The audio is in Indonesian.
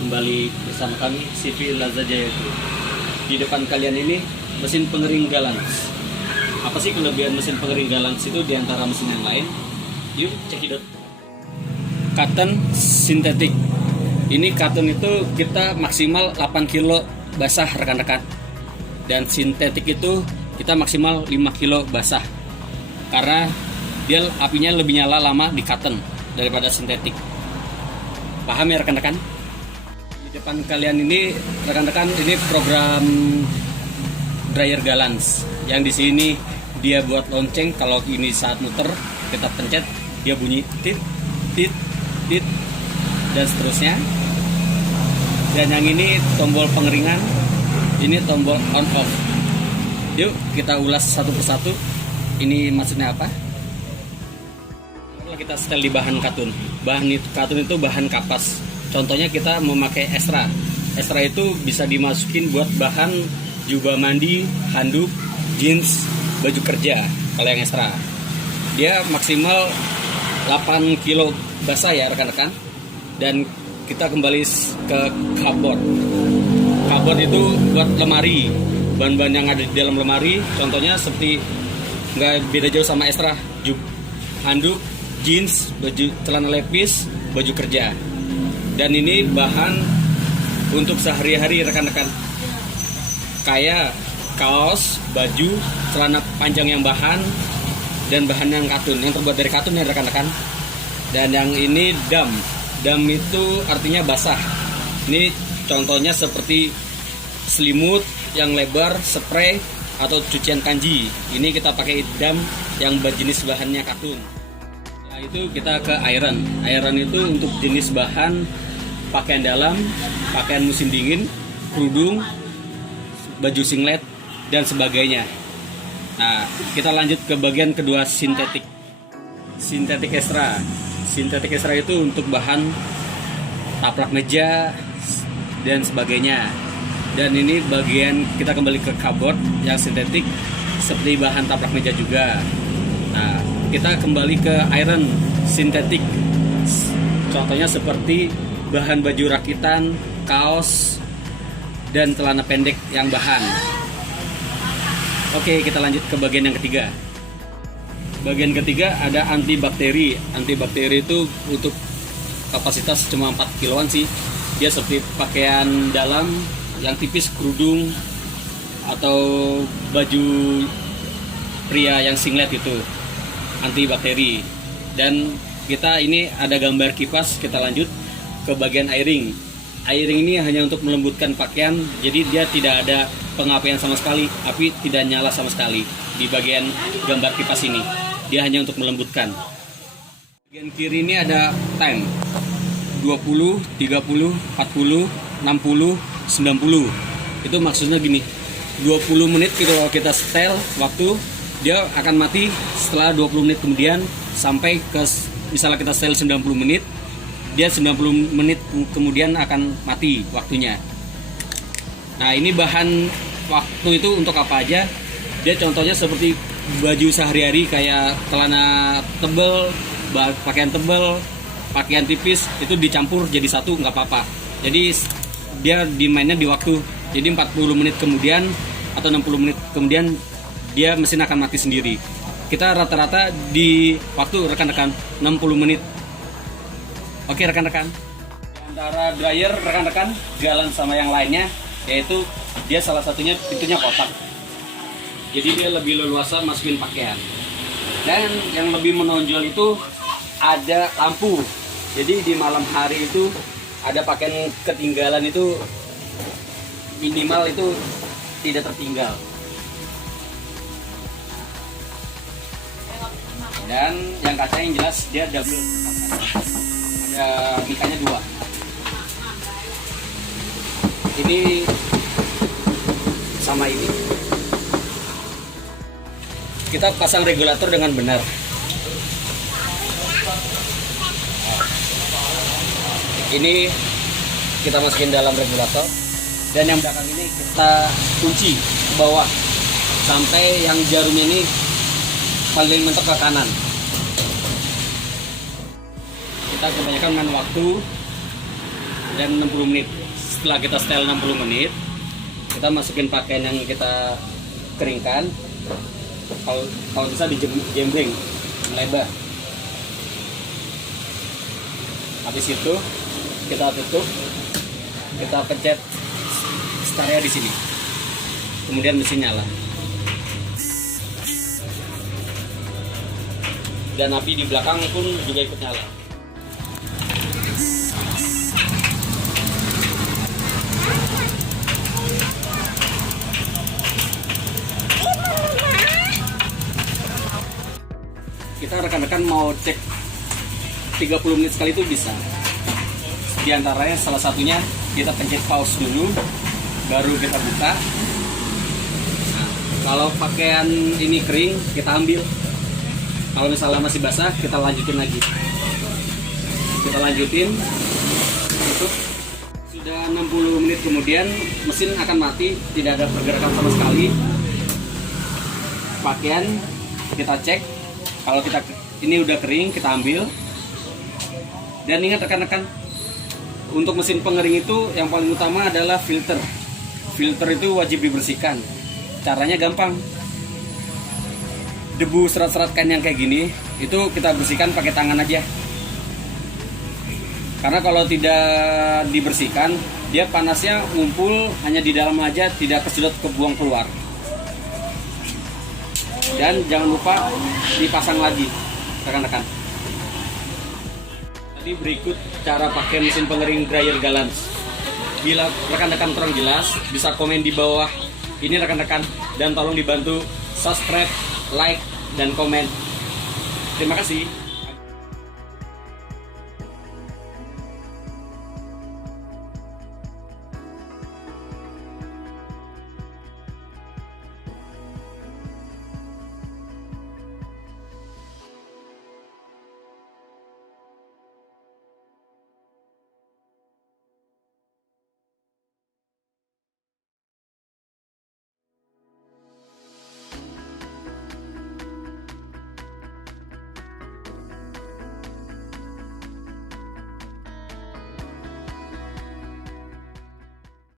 Kembali bersama kami CV Laza Jaya Group. Di depan kalian ini mesin pengering galans. Apa sih kelebihan mesin pengering galans itu di antara mesin yang lain? Yuk cekidot. Cotton sintetik. Ini cotton itu kita maksimal 8 kilo basah rekan-rekan. Dan sintetik itu kita maksimal 5 kilo basah. Karena dia apinya lebih nyala lama di cotton daripada sintetik. Paham ya rekan-rekan? Di depan kalian ini rekan-rekan, ini program dryer galans yang di sini dia buat lonceng. Kalau ini saat muter kita pencet dia bunyi tit tit tit dan seterusnya. Dan yang ini tombol pengeringan, ini tombol on off. Yuk kita ulas satu persatu. Ini maksudnya apa? Kalau kita setel di bahan katun, katun itu bahan kapas. Contohnya kita memakai extra. Extra itu bisa dimasukin buat bahan jubah mandi, handuk, jeans, baju kerja. Kalau yang extra, dia maksimal 8 kilo basah ya rekan-rekan. Dan kita kembali ke cupboard. Cupboard itu buat lemari. Bahan-bahan yang ada di dalam lemari, contohnya seperti nggak beda jauh sama extra. Handuk, jeans, baju celana lepis, baju kerja. Dan ini bahan untuk sehari-hari rekan-rekan, kayak kaos, baju, celana panjang yang bahan, dan bahan yang katun, yang terbuat dari katun ya rekan-rekan. Dan yang ini dam itu artinya basah. Ini contohnya seperti selimut yang lebar, spray, atau cucian kanji. Ini kita pakai dam yang berjenis bahannya katun. Setelah itu kita ke iron. Iron itu untuk jenis bahan pakaian dalam, pakaian musim dingin, kerudung, baju singlet, dan sebagainya. Nah, kita lanjut ke bagian kedua, sintetik. Sintetik extra. Sintetik extra itu untuk bahan taplak meja dan sebagainya. Dan ini bagian kita kembali ke cupboard yang sintetik seperti bahan taplak meja juga. Nah, kita kembali ke iron sintetik. Contohnya seperti bahan baju rakitan, kaos, dan celana pendek yang bahan. Oke, kita lanjut ke bagian yang ketiga. Bagian ketiga ada antibakteri. Antibakteri itu untuk kapasitas cuma 4 kiloan sih. Dia seperti pakaian dalam yang tipis, kerudung, atau baju pria yang singlet itu. Antibakteri. Dan kita ini ada gambar kipas, kita lanjut ke bagian airing. Airing ini hanya untuk melembutkan pakaian, jadi dia tidak ada pengapian sama sekali, api tidak nyala sama sekali di bagian gambar kipas ini. Dia hanya untuk melembutkan. Bagian kiri ini ada time 20, 30, 40, 60, 90. Itu maksudnya gini, 20 menit kalau kita setel waktu, dia akan mati setelah 20 menit kemudian, sampai ke misalnya kita setel 90 menit, dia 90 menit kemudian akan mati waktunya. Nah, ini bahan waktu itu untuk apa aja? Dia contohnya seperti baju sehari-hari kayak celana tebal, pakaian tebal, pakaian tipis, itu dicampur jadi satu nggak apa-apa. Jadi dia dimainnya di waktu. Jadi 40 menit kemudian atau 60 menit kemudian dia mesin akan mati sendiri. Kita rata-rata di waktu rekan-rekan 60 menit. Oke rekan-rekan, antara dryer rekan-rekan jalan sama yang lainnya, yaitu dia salah satunya pintunya kotak, jadi dia lebih leluasa masukin pakaian. Dan yang lebih menonjol itu ada lampu, jadi di malam hari itu ada pakaian ketinggalan itu minimal itu tidak tertinggal. Dan yang kaca yang jelas dia double, ada mikanya 2. Ini sama ini. Kita pasang regulator dengan benar. Ini kita masukin dalam regulator, dan yang belakang ini kita kunci ke bawah sampai yang jarumnya ini paling mentok ke kanan. Kita kebanyakan main waktu dan 60 menit. Setelah kita setel 60 menit, kita masukin pakaian yang kita keringkan. Kalau bisa dijembreng melebar. Habis itu kita tutup, kita pencet startnya di sini, kemudian mesin nyala dan api di belakang pun juga ikut nyala. Kita rekan-rekan mau cek 30 menit sekali itu bisa. Di antaranya salah satunya kita pencet pause dulu, baru kita buka. Nah, kalau pakaian ini kering, kita ambil. Kalau misalnya masih basah, kita lanjutin lagi. Kita lanjutin, tutup. Sudah 60 menit kemudian, mesin akan mati, tidak ada pergerakan sama sekali. Pakaian kita cek, kalau kita ini udah kering, kita ambil. Dan ingat rekan-rekan, untuk mesin pengering itu yang paling utama adalah filter. Filter itu wajib dibersihkan. Caranya gampang. Debu serat-serat kain yang kayak gini, itu kita bersihkan pakai tangan aja. Karena kalau tidak dibersihkan, dia panasnya ngumpul hanya di dalam aja, tidak kesedot kebuang keluar. Dan jangan lupa dipasang lagi, rekan-rekan. Tadi berikut cara pakai mesin pengering dryer Galanz. Bila rekan-rekan kurang jelas, bisa komen di bawah ini rekan-rekan, dan tolong dibantu subscribe, like, dan komen. Terima kasih.